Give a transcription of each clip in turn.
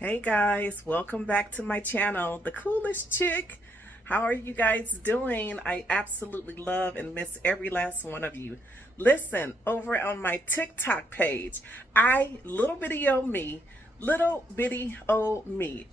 Hey guys, welcome back to my channel, The Coolest Chick. How are you guys doing? I absolutely love and miss every last one of you. Listen, over on my TikTok page, little bitty old me,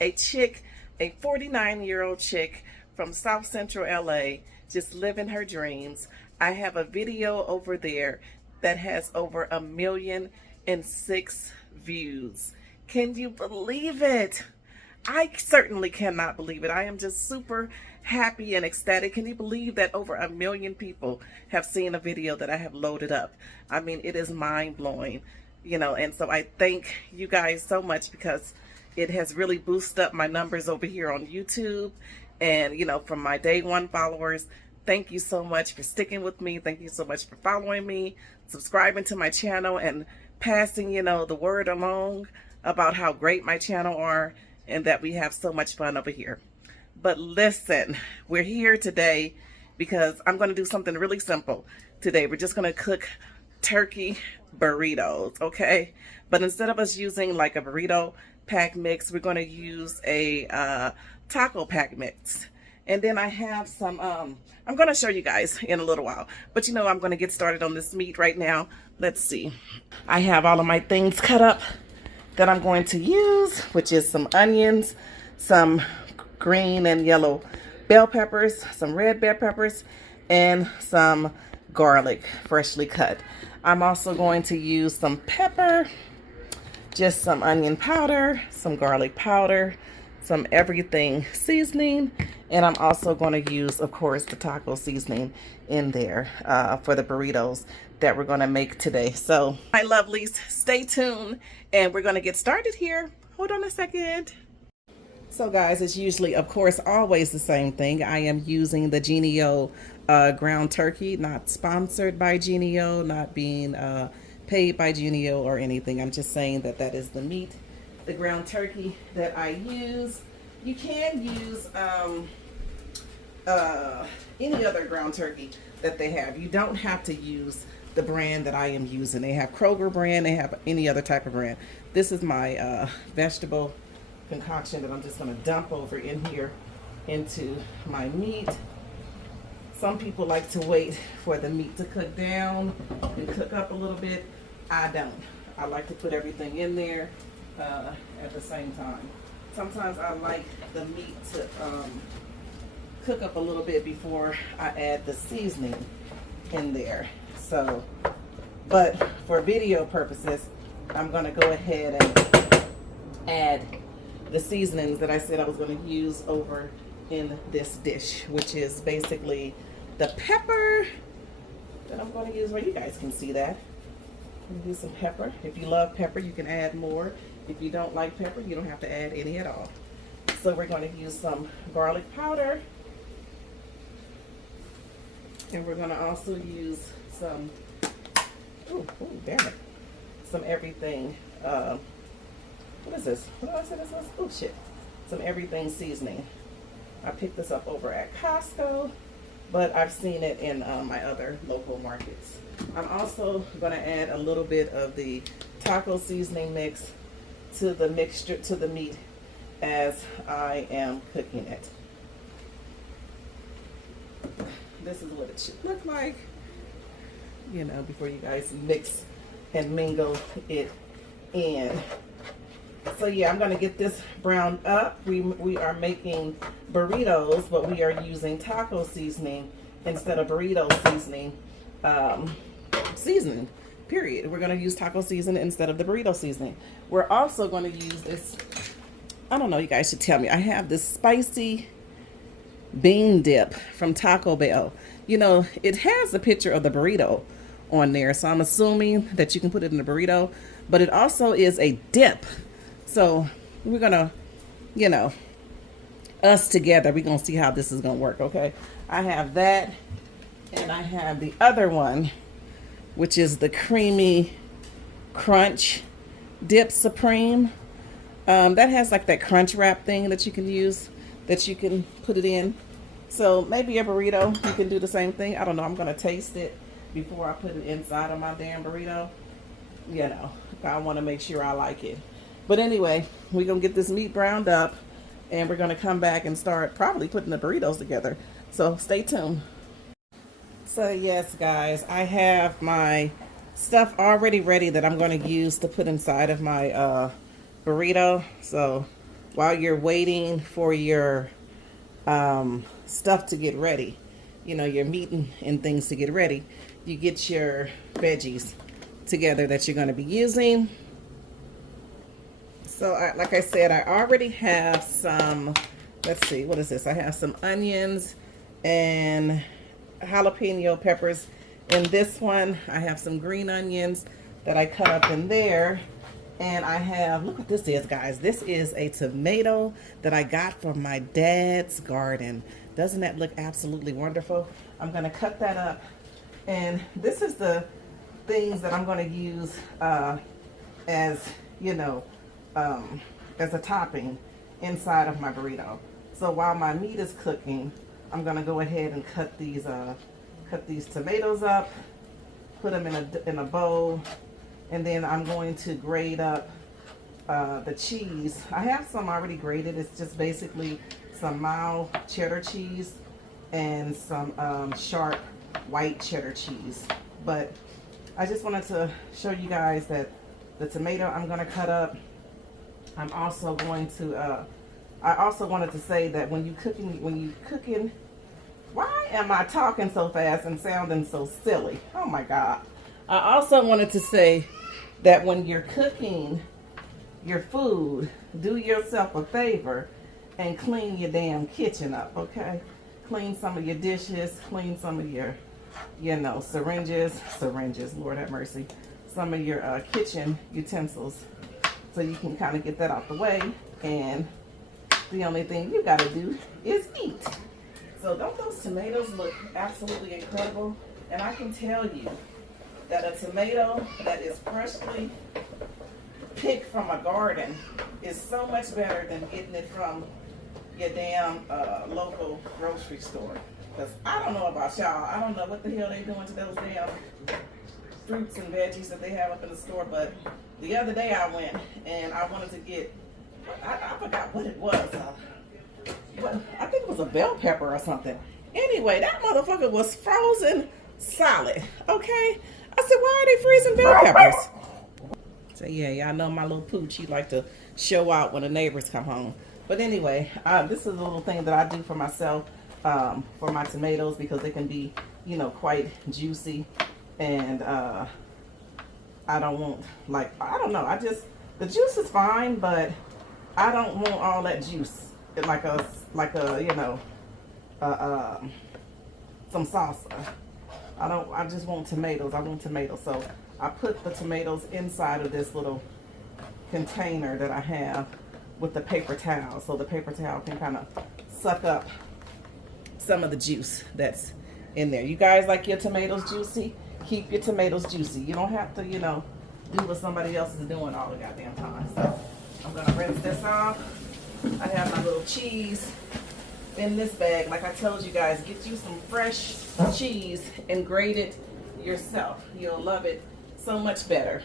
a chick, a 49-year-old chick from South Central LA, just living her dreams. I have a video over there that has over 1,000,006 views. Can you believe it? I certainly cannot believe it. I am just super happy and ecstatic. Can you believe that over 1,000,000 people have seen a video that I have loaded up? I mean, it is mind-blowing, and so I thank you guys so much because it has really boosted up my numbers over here on YouTube. And, from my day one followers, thank you so much for sticking with me. Thank you so much for following me, subscribing to my channel, and passing, the word along about how great my channel are and that we have so much fun over here. But listen, we're here today because I'm going to do something really simple today. We're just going to cook turkey burritos, okay? But instead of us using like a burrito pack mix, we're going to use a taco pack mix. And then I have some, I'm going to show you guys in a little while. But I'm going to get started on this meat right now. Let's see. I have all of my things cut up that I'm going to use, which is some onions, some green and yellow bell peppers, some red bell peppers, and some garlic freshly cut. I'm also going to use some pepper, just some onion powder, some garlic powder, some everything seasoning, and I'm also going to use, of course, the taco seasoning in there for the burritos that we're going to make today. So my lovelies, stay tuned and we're going to get started here. Hold on a second. So guys, it's usually, of course, always the same thing. I am using the Genio ground turkey, not sponsored by Genio, not being paid by Genio or anything. I'm just saying that that is the meat, the ground turkey that I use. You can use any other ground turkey that they have. You don't have to use the brand that I am using. They have Kroger brand, they have any other type of brand. This is my vegetable concoction that I'm just going to dump over in here into my meat. Some people like to wait for the meat to cook down and cook up a little bit. I don't. I like to put everything in there at the same time. Sometimes I like the meat to cook up a little bit before I add the seasoning in there. So, but for video purposes, I'm going to go ahead and add the seasonings that I said I was going to use over in this dish, which is basically the pepper that I'm going to use. Well, you guys can see that. I'm going to use some pepper. If you love pepper, you can add more. If you don't like pepper, you don't have to add any at all. So we're going to use some garlic powder. And we're going to also use some, damn it, some everything, what is this? What did I say this was? Oh, shit. Some everything seasoning. I picked this up over at Costco, but I've seen it in my other local markets. I'm also going to add a little bit of the taco seasoning mix to the mixture, to the meat as I am cooking it. This is what it should look like, before you guys mix and mingle it in. So yeah, I'm going to get this browned up. We are making burritos, but we are using taco seasoning instead of burrito seasoning. Seasoning, period. We're going to use taco seasoning instead of the burrito seasoning. We're also going to use this, I don't know, you guys should tell me. I have this spicy bean dip from Taco Bell. It has a picture of the burrito on there, so I'm assuming that you can put it in a burrito, but it also is a dip. So we're gonna, us together, we're gonna see how this is gonna work, okay? I have that, and I have the other one, which is the creamy crunch dip supreme. That has like that crunch wrap thing that you can use, that you can put it in. So maybe a burrito, you can do the same thing. I don't know, I'm gonna taste it before I put it inside of my damn burrito. I wanna make sure I like it. But anyway, we're gonna get this meat browned up, and we're gonna come back and start probably putting the burritos together. So stay tuned. So yes, guys, I have my stuff already ready that I'm going to use to put inside of my burrito. So while you're waiting for your stuff to get ready, you know, your meat and things to get ready, you get your veggies together that you're going to be using. So like I said, I already have some, let's see, what is this? I have some onions and jalapeno peppers in this one. I have some green onions that I cut up in there. And I have, look what this is, guys. This is a tomato that I got from my dad's garden. Doesn't that look absolutely wonderful? I'm going to cut that up. And this is the things that I'm going to use as, you know, as a topping inside of my burrito. So while my meat is cooking, I'm going to go ahead and cut these tomatoes up, put them in a bowl, and then I'm going to grate up the cheese. I have some already grated. It's just basically some mild cheddar cheese and some sharp white cheddar cheese. But I just wanted to show you guys that the tomato I'm going to cut up. I'm also going to I also wanted to say that when you cooking, why am I talking so fast and sounding so silly? Oh my God. I also wanted to say that when you're cooking your food, do yourself a favor and clean your damn kitchen up, okay? Clean some of your dishes, clean some of your, you know, syringes, Lord have mercy, some of your kitchen utensils, so you can kind of get that out the way. And the only thing you got to do is eat. So don't those tomatoes look absolutely incredible? And I can tell you that a tomato that is freshly picked from a garden is so much better than getting it from your damn local grocery store. Because I don't know about y'all. I don't know what the hell they're doing to those damn fruits and veggies that they have up in the store. But the other day I went and I wanted to get, I forgot what it was. I think it was a bell pepper or something. Anyway, that motherfucker was frozen solid. Okay? I said, why are they freezing bell peppers? So yeah, y'all know my little pooch. He like to show out when the neighbors come home. But anyway, this is a little thing that I do for myself, for my tomatoes, because they can be, you know, quite juicy. And I don't want, like, I don't know. The juice is fine, but I don't want all that juice. Like a you know, some salsa. I just want tomatoes. I want tomatoes. So I put the tomatoes inside of this little container that I have with the paper towel. So the paper towel can kind of suck up some of the juice that's in there. You guys like your tomatoes juicy? Keep your tomatoes juicy. You don't have to, you know, do what somebody else is doing all the goddamn time. So I'm going to rinse this off. I have my little cheese in this bag. Like I told you guys, get you some fresh cheese and grate it yourself. You'll love it so much better.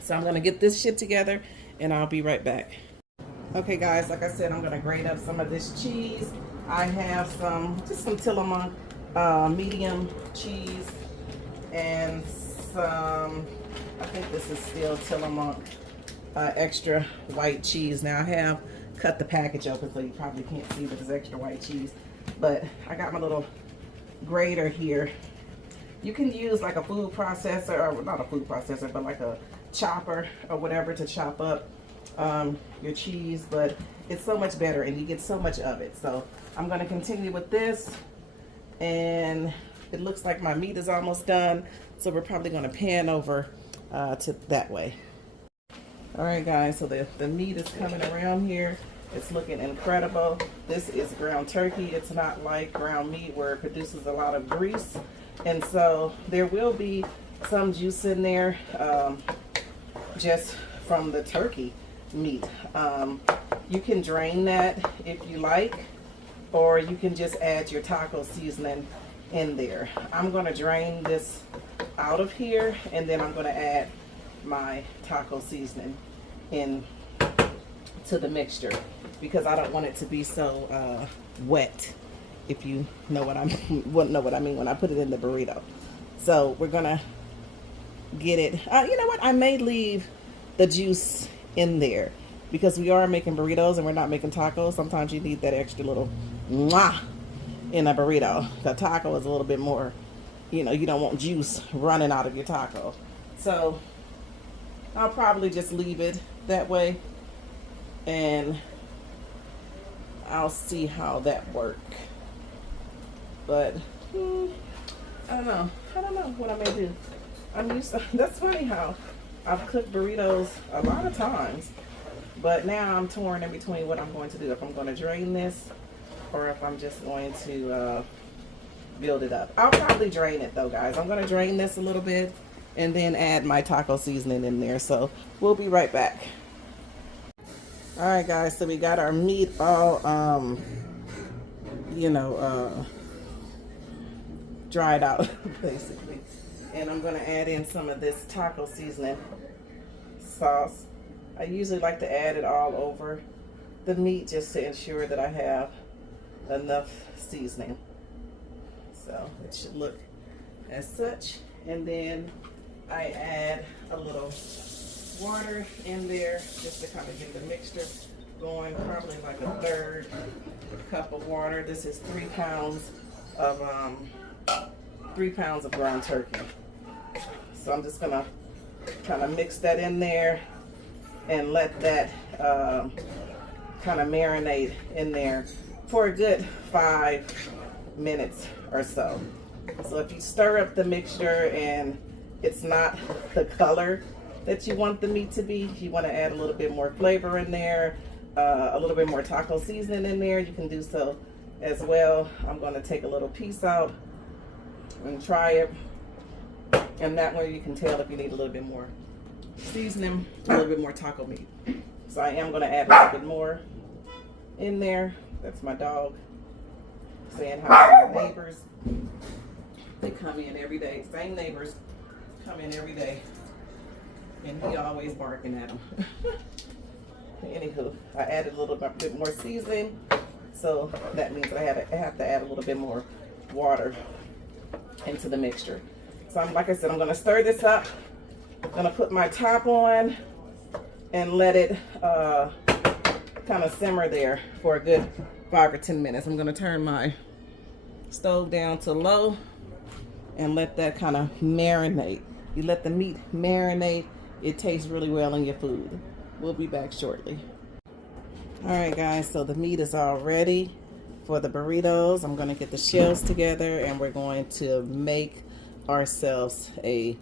So I'm going to get this shit together and I'll be right back. Okay guys, like I said, I'm going to grate up some of this cheese. I have just some Tillamook medium cheese and some, I think this is still Tillamook extra white cheese. Now I have cut the package open so you probably can't see that it's extra white cheese, but I got my little grater here. You can use like a food processor, or not a food processor, but like a chopper or whatever to chop up your cheese, but it's so much better and you get so much of it. So I'm going to continue with this, and it looks like my meat is almost done, so we're probably going to pan over to that way. All right guys, so the meat is coming around here. It's looking incredible. This is ground turkey. It's not like ground meat where it produces a lot of grease, and so there will be some juice in there just from the turkey meat. You can drain that if you like, or you can just add your taco seasoning in there. I'm going to drain this out of here, and then I'm going to add my taco seasoning in to the mixture because I don't want it to be so wet, if you know what I mean when I put it in the burrito. So we're gonna get it. You know what? I may leave the juice in there because we are making burritos and we're not making tacos. Sometimes you need that extra little mwah in a burrito. The taco is a little bit more, you know, you don't want juice running out of your taco. So I'll probably just leave it that way and I'll see how that works. But I don't know what I may do. I'm used to, that's funny how I've cooked burritos a lot of times, but now I'm torn in between what I'm going to do, if I'm going to drain this or if I'm just going to build it up. I'll probably drain it though, guys. I'm going to drain this a little bit and then add my taco seasoning in there. So we'll be right back. All right, guys, so we got our meat all dried out basically, and I'm going to add in some of this taco seasoning sauce. I usually like to add it all over the meat just to ensure that I have enough seasoning. So it should look as such, and then I add a little water in there just to kind of get the mixture going, probably like a third cup of water. This is 3 pounds of ground turkey. So I'm just gonna kind of mix that in there and let that kind of marinate in there for a good 5 minutes or so. So if you stir up the mixture and it's not the color that you want the meat to be, you want to add a little bit more flavor in there, a little bit more taco seasoning in there, you can do so as well. I'm going to take a little piece out and try it, and that way you can tell if you need a little bit more seasoning, a little bit more taco meat. So I am going to add a little bit more in there. That's my dog saying hi to the neighbors. They come in every day. Same neighbors come in every day, and he always barking at them. Anywho, I added a little bit more seasoning, so that means I have to add a little bit more water into the mixture. So like I said, I'm going to stir this up. I'm going to put my top on and let it kind of simmer there for a good 5 or 10 minutes. I'm going to turn my stove down to low and let that kind of marinate. You let the meat marinate, it tastes really well in your food. We'll be back shortly. All right, guys, so the meat is all ready for the burritos. I'm going to get the shells together and we're going to make ourselves a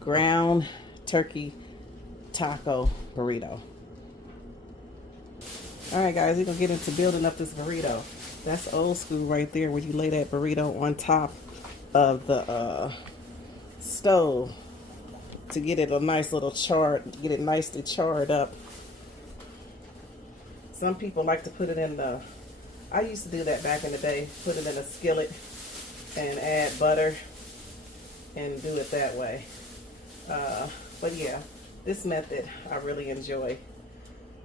ground turkey taco burrito. All right, guys, we're going to get into building up this burrito. That's old school right there, where you lay that burrito on top of the stove to get it a nice little get it nicely charred up. Some people like to put it in the, I used to do that back in the day, put it in a skillet and add butter and do it that way. But yeah, this method I really enjoy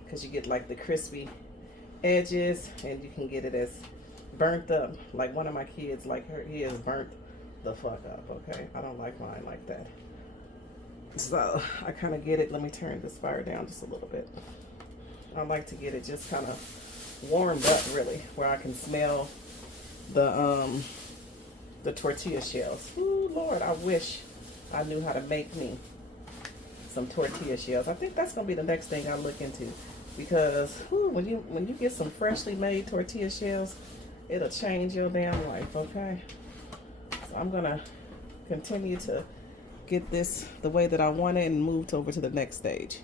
because you get like the crispy edges and you can get it as burnt up. Like one of my kids, like he is burnt the fuck up, okay? I don't like mine like that. So I kind of get it. Let me turn this fire down just a little bit. I like to get it just kind of warmed up, really, where I can smell the tortilla shells. Ooh, Lord, I wish I knew how to make me some tortilla shells. I think that's gonna be the next thing I look into, because when you get some freshly made tortilla shells, it'll change your damn life. Okay, so I'm gonna continue to get this the way that I want it and move over to the next stage.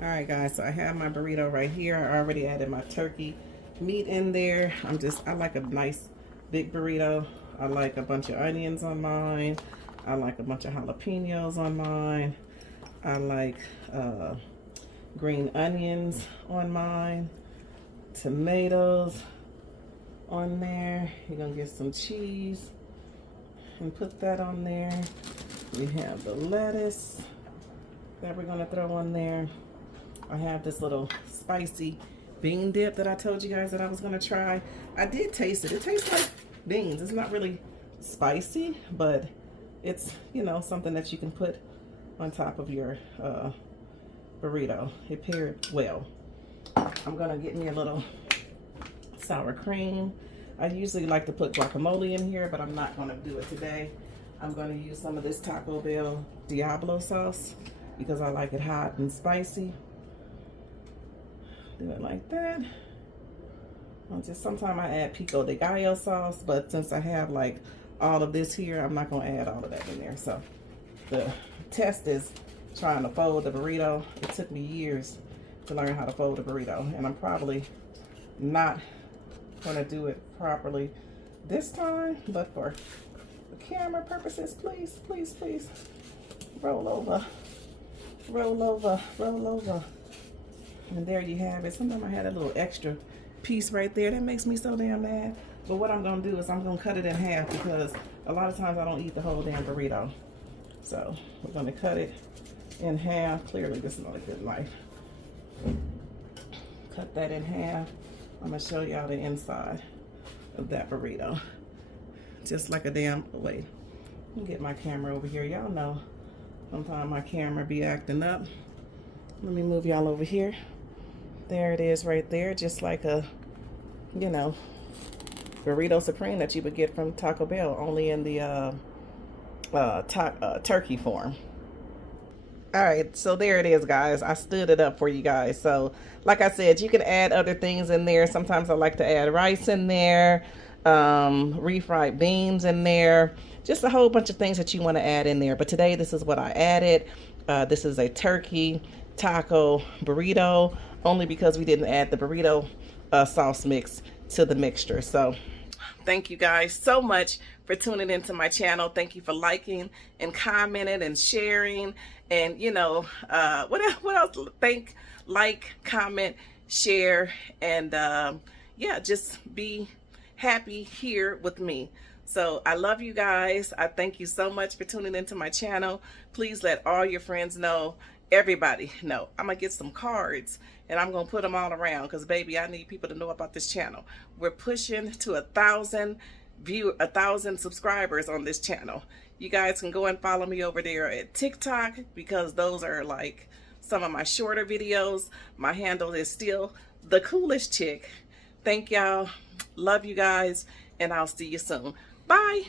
All right, guys, so I have my burrito right here. I already added my turkey meat in there. I like a nice big burrito. I like a bunch of onions on mine. I like a bunch of jalapenos on mine. I like green onions on mine, tomatoes on there. You're gonna get some cheese and put that on there. We have the lettuce that we're gonna throw on there. I have this little spicy bean dip that I told you guys that I was gonna try. I did taste it. It tastes like beans. It's not really spicy, but it's, you know, something that you can put on top of your burrito. It paired well. I'm gonna get me a little sour cream. I usually like to put guacamole in here, but I'm not gonna do it today. I'm gonna use some of this Taco Bell Diablo sauce because I like it hot and spicy. Do it like that. Sometimes I add pico de gallo sauce, but since I have like all of this here, I'm not gonna add all of that in there. So the test is trying to fold the burrito. It took me years to learn how to fold a burrito, and I'm probably not gonna do it properly this time, but for the camera purposes, please, please, please, roll over, roll over, roll over. And there you have it. Sometimes I had a little extra piece right there. That makes me so damn mad. But what I'm gonna do is I'm gonna cut it in half because a lot of times I don't eat the whole damn burrito. So we're gonna cut it in half. Clearly this is not a good knife. Cut that in half. I'm gonna show y'all the inside of that burrito. Just like a damn, wait, let me get my camera over here. Y'all know sometimes my camera be acting up. Let me move y'all over here. There it is right there, just like a, you know, burrito supreme that you would get from Taco Bell, only in the turkey form. All right, so there it is, guys. I stood it up for you guys. So like I said, you can add other things in there. Sometimes I like to add rice in there, refried beans in there, just a whole bunch of things that you want to add in there. But today, this is what I added. This is a turkey taco burrito, only because we didn't add the burrito sauce mix to the mixture. So thank you guys so much for tuning into my channel. Thank you for liking and commenting and sharing, and you know, what else? Like, comment, share, and yeah, just be happy here with me. So I love you guys. I thank you so much for tuning into my channel. Please let all your friends know, everybody know. I'm gonna get some cards and I'm gonna put them all around because baby, I need people to know about this channel. We're pushing to 1,000 subscribers on this channel. You guys can go and follow me over there at TikTok because those are like some of my shorter videos. My handle is still the coolest chick. Thank y'all. Love you guys, and I'll see you soon. Bye.